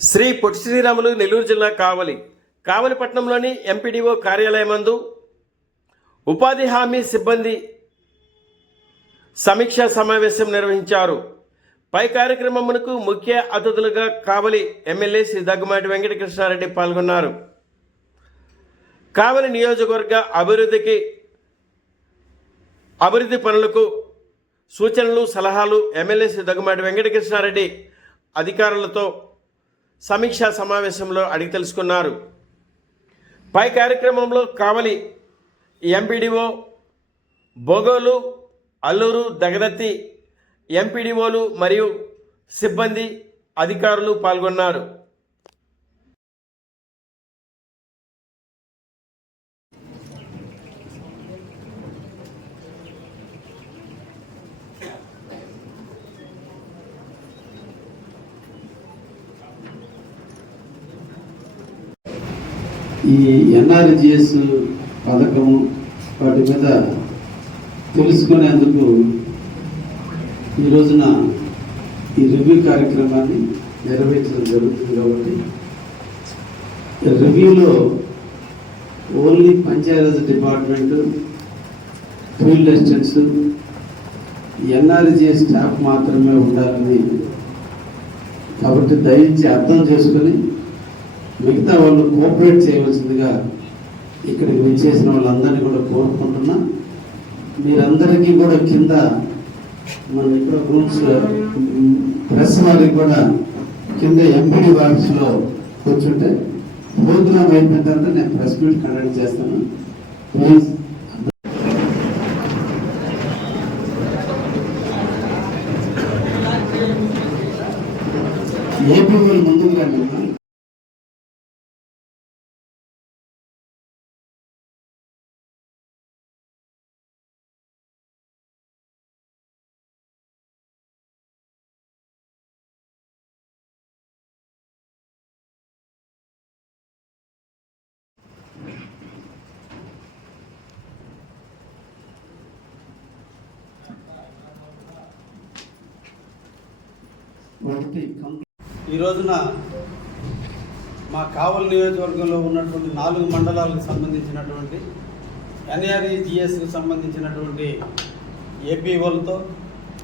శ్రీ పొట్టి శ్రీరాములు నెల్లూరు జిల్లా కావలి పట్టణంలోని ఎంపీడీఓ కార్యాలయమందు ఉపాధి హామీ సిబ్బంది సమీక్షా సమావేశం నిర్వహించారు. పై కార్యక్రమమునకు ముఖ్య అతిథులుగా కావలి ఎమ్మెల్యే శ్రీ దగ్గుమాటి వెంకటకృష్ణారెడ్డి పాల్గొన్నారు. కావలి నియోజకవర్గ అభివృద్ధి పనులకు సూచనలు సలహాలు ఎమ్మెల్యే శ్రీ దగ్గుమాటి వెంకటకృష్ణారెడ్డి అధికారులతో సమీక్షా సమావేశంలో అడిగి తెలుసుకున్నారు. పై కార్యక్రమంలో కావలి ఎంపీడీఓ బోగోలు, అల్లూరు, దగదత్తి ఎంపీడీఓలు మరియు సిబ్బంది అధికారులు పాల్గొన్నారు. ఈ ఎన్ఆర్జిఎస్ పథకం వాటి మీద తెలుసుకునేందుకు ఈ రోజున ఈ రివ్యూ కార్యక్రమాన్ని నిర్వహించడం జరుగుతుంది. కాబట్టి రివ్యూలో only panchayat department, field assistants, NRGS staff మాత్రమే ఉండాలని, కాబట్టి దయించి అర్థం చేసుకొని మిగతా వాళ్ళు కోఆపరేట్ చేయవలసిందిగా ఇక్కడికి విచ్చేసిన వాళ్ళందరినీ కూడా కోరుకుంటున్నా. మీరందరికీ కూడా కింద మన ఇక్కడ గ్రూప్స్ ప్రెస్ వారికి కూడా కింద ఎంపీడీ ఆఫీస్లో కూర్చుంటే ప్రోగ్రామ్ అయిపోయిన తర్వాత నేను ప్రెస్ మీట్ కండక్ట్ చేస్తాను. ప్లీజ్ ఏపీ వాళ్ళు ముందుకు రండి. ఈ రోజున మా కావలి నియోజకవర్గంలో ఉన్నటువంటి 4 మండలాలకు సంబంధించినటువంటి ఎన్ఆర్ఈజిఎస్కి సంబంధించినటువంటి ఏపీఓలతో,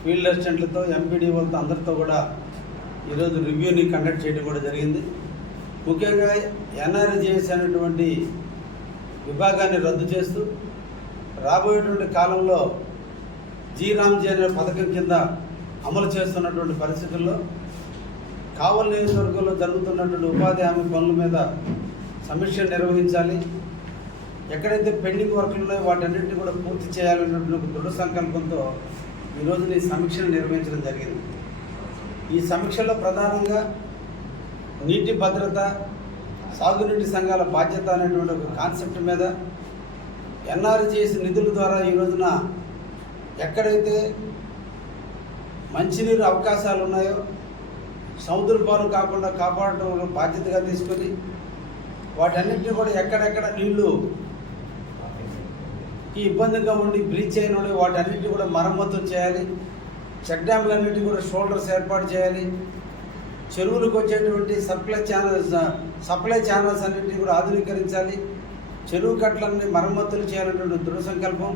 ఫీల్డ్ అసిస్టెంట్లతో, ఎంపీడీఓలతో అందరితో కూడా ఈరోజు రివ్యూని కండక్ట్ చేయడం కూడా జరిగింది. ముఖ్యంగా ఎన్ఆర్ఈజిఎస్ అనేటువంటి విభాగాన్ని రద్దు చేస్తూ రాబోయేటువంటి కాలంలో జీరామ్జీ అనే పథకం కింద అమలు చేస్తున్నటువంటి పరిస్థితుల్లో కావలి నియోజకవర్గంలో జరుగుతున్నటువంటి ఉపాధి హామీ పనుల మీద సమీక్ష నిర్వహించాలి. ఎక్కడైతే పెండింగ్ వర్క్లు ఉన్నాయో వాటన్నింటినీ కూడా పూర్తి చేయాలన్నటువంటి దృఢ సంకల్పంతో ఈరోజు ఈ సమీక్షను నిర్వహించడం జరిగింది. ఈ సమీక్షలో ప్రధానంగా నీటి భద్రత, సాగునీటి సంఘాల బాధ్యత అనేటువంటి ఒక కాన్సెప్ట్ మీద ఎన్ఆర్జిఎస్ నిధుల ద్వారా ఈ రోజున ఎక్కడైతే మంచినీరు అవకాశాలు ఉన్నాయో సముద్ర పాలు కాకుండా కాపాడటం బాధ్యతగా తీసుకొని వాటన్నింటినీ కూడా ఎక్కడెక్కడ నీళ్లుకి ఇబ్బందిగా ఉండి బ్రీచ్ అయిన వాటన్నింటినీ కూడా మరమ్మతులు చేయాలి. చెక్ డ్యామ్లన్నింటినీ కూడా షోల్డర్స్ ఏర్పాటు చేయాలి. చెరువులకు వచ్చేటువంటి సప్లై ఛానల్స్ అన్నింటినీ కూడా ఆధునీకరించాలి. చెరువు కట్టలన్నీ మరమ్మతులు చేయాలనేటువంటి దృఢ సంకల్పం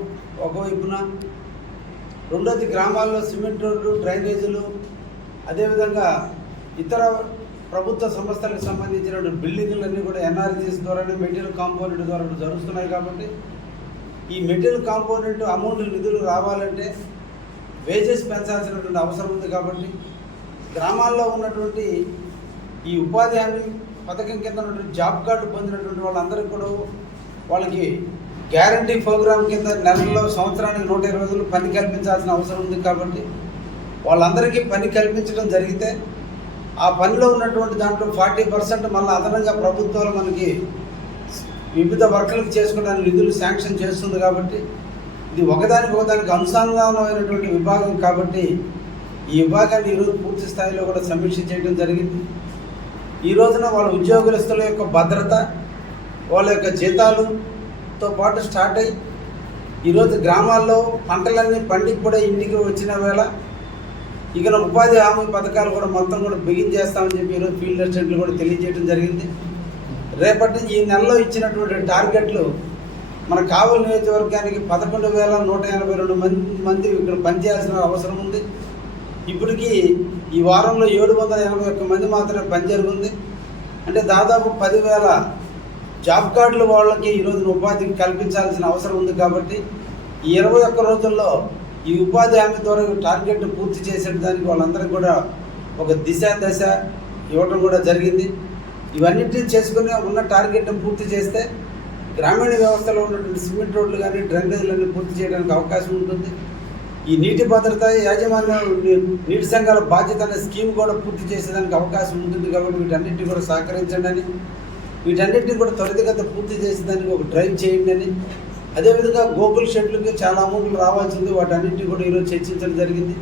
ఒకవైపున, రెండోది గ్రామాల్లో సిమెంట్ రోడ్లు, డ్రైనేజీలు, అదేవిధంగా ఇతర ప్రభుత్వ సంస్థలకు సంబంధించిన బిల్డింగులన్నీ కూడా ఎన్ఆర్జిఎస్ ద్వారానే మెటీరియల్ కాంపోనెంట్ ద్వారా జరుగుతున్నాయి. కాబట్టి ఈ మెటీరియల్ కాంపోనెంట్ అమౌంట్ నిధులు రావాలంటే వేజెస్ పెంచాల్సినటువంటి అవసరం ఉంది. కాబట్టి గ్రామాల్లో ఉన్నటువంటి ఈ ఉపాధి హామీ పథకం కింద ఉన్నటువంటి జాబ్ కార్డు పొందినటువంటి వాళ్ళందరికీ కూడా వాళ్ళకి గ్యారంటీ ప్రోగ్రామ్ కింద నెలలో సంవత్సరానికి 120 రోజులు పని కల్పించాల్సిన అవసరం ఉంది. కాబట్టి వాళ్ళందరికీ పని కల్పించడం జరిగితే ఆ పనిలో ఉన్నటువంటి దాంట్లో 40% మళ్ళీ అదనంగా ప్రభుత్వాలు మనకి వివిధ వర్కులకు చేసుకోవడానికి నిధులు శాంక్షన్ చేస్తుంది. కాబట్టి ఇది ఒకదానికి అనుసంధానమైనటువంటి విభాగం. కాబట్టి ఈ విభాగాన్ని ఈరోజు పూర్తి స్థాయిలో కూడా సమీక్ష చేయడం జరిగింది. ఈ రోజున వాళ్ళ ఉద్యోగస్తుల యొక్క భద్రత, వాళ్ళ యొక్క జీతాలుతో పాటు స్టార్ట్ అయ్యి ఈరోజు గ్రామాల్లో పంటలన్నీ పండికి కూడా ఇంటికి వచ్చిన వేళ ఇక ఉపాధి హామీ పథకాలు కూడా మొత్తం కూడా బిగించేస్తామని చెప్పి ఈరోజు ఫీల్డ్ అసిస్టెంట్లు కూడా తెలియజేయడం జరిగింది. రేపటి నుంచి ఈ నెలలో ఇచ్చినటువంటి టార్గెట్లు మన కావలి నియోజకవర్గానికి 11,182 మంది ఇక్కడ పనిచేయాల్సిన అవసరం ఉంది. ఇప్పటికీ ఈ వారంలో 781 మంది మాత్రమే పని జరుగుతుంది. అంటే దాదాపు 10,000 జాబ్ కార్డులు వాళ్ళకి ఈరోజు ఉపాధి కల్పించాల్సిన అవసరం ఉంది. కాబట్టి ఈ 21 రోజుల్లో ఈ ఉపాధి హామీ ద్వారా టార్గెట్ పూర్తి చేసేదానికి వాళ్ళందరికీ కూడా ఒక దశ ఇవ్వడం కూడా జరిగింది. ఇవన్నిటిని చేసుకుని ఉన్న టార్గెట్ని పూర్తి చేస్తే గ్రామీణ వ్యవస్థలో ఉన్నటువంటి సిమెంట్ రోడ్లు కానీ డ్రైనేజీలన్నీ పూర్తి చేయడానికి అవకాశం ఉంటుంది. ఈ నీటి భద్రత యాజమాన్యం నీటి సంఘాల బాధ్యత అనే స్కీమ్ కూడా పూర్తి చేసేదానికి అవకాశం ఉంటుంది. కాబట్టి వీటన్నిటిని కూడా సహకరించండి అని, వీటన్నిటిని కూడా త్వరితగత పూర్తి చేసేదానికి ఒక డ్రైవ్ చేయండి అని, అదేవిధంగా గోకుల్ షెడ్లకి చాలా అమౌంట్లు రావాల్సింది, వాటన్నింటినీ కూడా ఈరోజు చర్చించడం జరిగింది.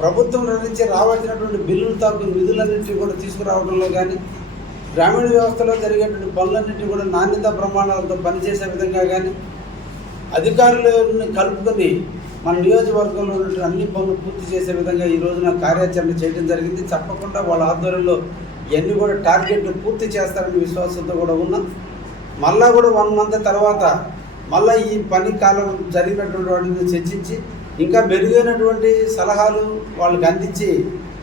ప్రభుత్వం నుంచి రావాల్సినటువంటి బిల్లులు తాలూకు నిధులన్నింటినీ కూడా తీసుకురావడంలో కానీ, గ్రామీణ వ్యవస్థలో జరిగేటువంటి పనులన్నింటినీ కూడా నాణ్యతా ప్రమాణాలతో పనిచేసే విధంగా కానీ, అధికారులను కలుపుకొని మన నియోజకవర్గంలో ఉన్నటువంటి అన్ని పనులు పూర్తి చేసే విధంగా ఈ రోజున కార్యాచరణ చేయడం జరిగింది. తప్పకుండా వాళ్ళ ఆధ్వర్యంలో ఇవన్నీ కూడా టార్గెట్లు పూర్తి చేస్తారనే విశ్వాసంతో కూడా ఉన్నాం. మళ్ళా కూడా 1 మంత్ తర్వాత మళ్ళీ ఈ పని కాలం జరిగినటువంటి వాటిని చర్చించి ఇంకా మెరుగైనటువంటి సలహాలు వాళ్ళకి అందించి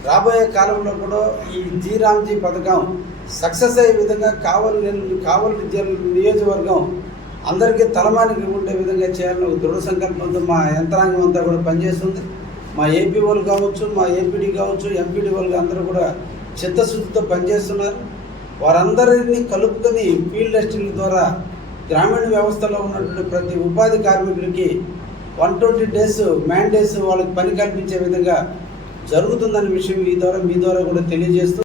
రాబోయే కాలంలో కూడా ఈ జీరామ్జీ పథకం సక్సెస్ అయ్యే విధంగా కావలి నియోజకవర్గం అందరికీ తలమానికి ఉండే విధంగా చేయాలని ఒక దృఢ సంకల్పంతో మా యంత్రాంగం అంతా కూడా పనిచేస్తుంది. మా ఏపీ వాళ్ళు కావచ్చు, మా ఏపీడీ కావచ్చు, ఎంపీడీ వాళ్ళు అందరూ కూడా చిత్తశుద్ధితో పనిచేస్తున్నారు. వారందరినీ కలుపుకొని ఫీల్డ్ అసిస్టెంట్ల ద్వారా గ్రామీణ వ్యవస్థలో ఉన్నటువంటి ప్రతి ఉపాధి కార్మికుడికి 120 days మ్యాన్ డేస్ వాళ్ళకి పని కల్పించే విధంగా జరుగుతుందనే విషయం మీ ద్వారా కూడా తెలియజేస్తూ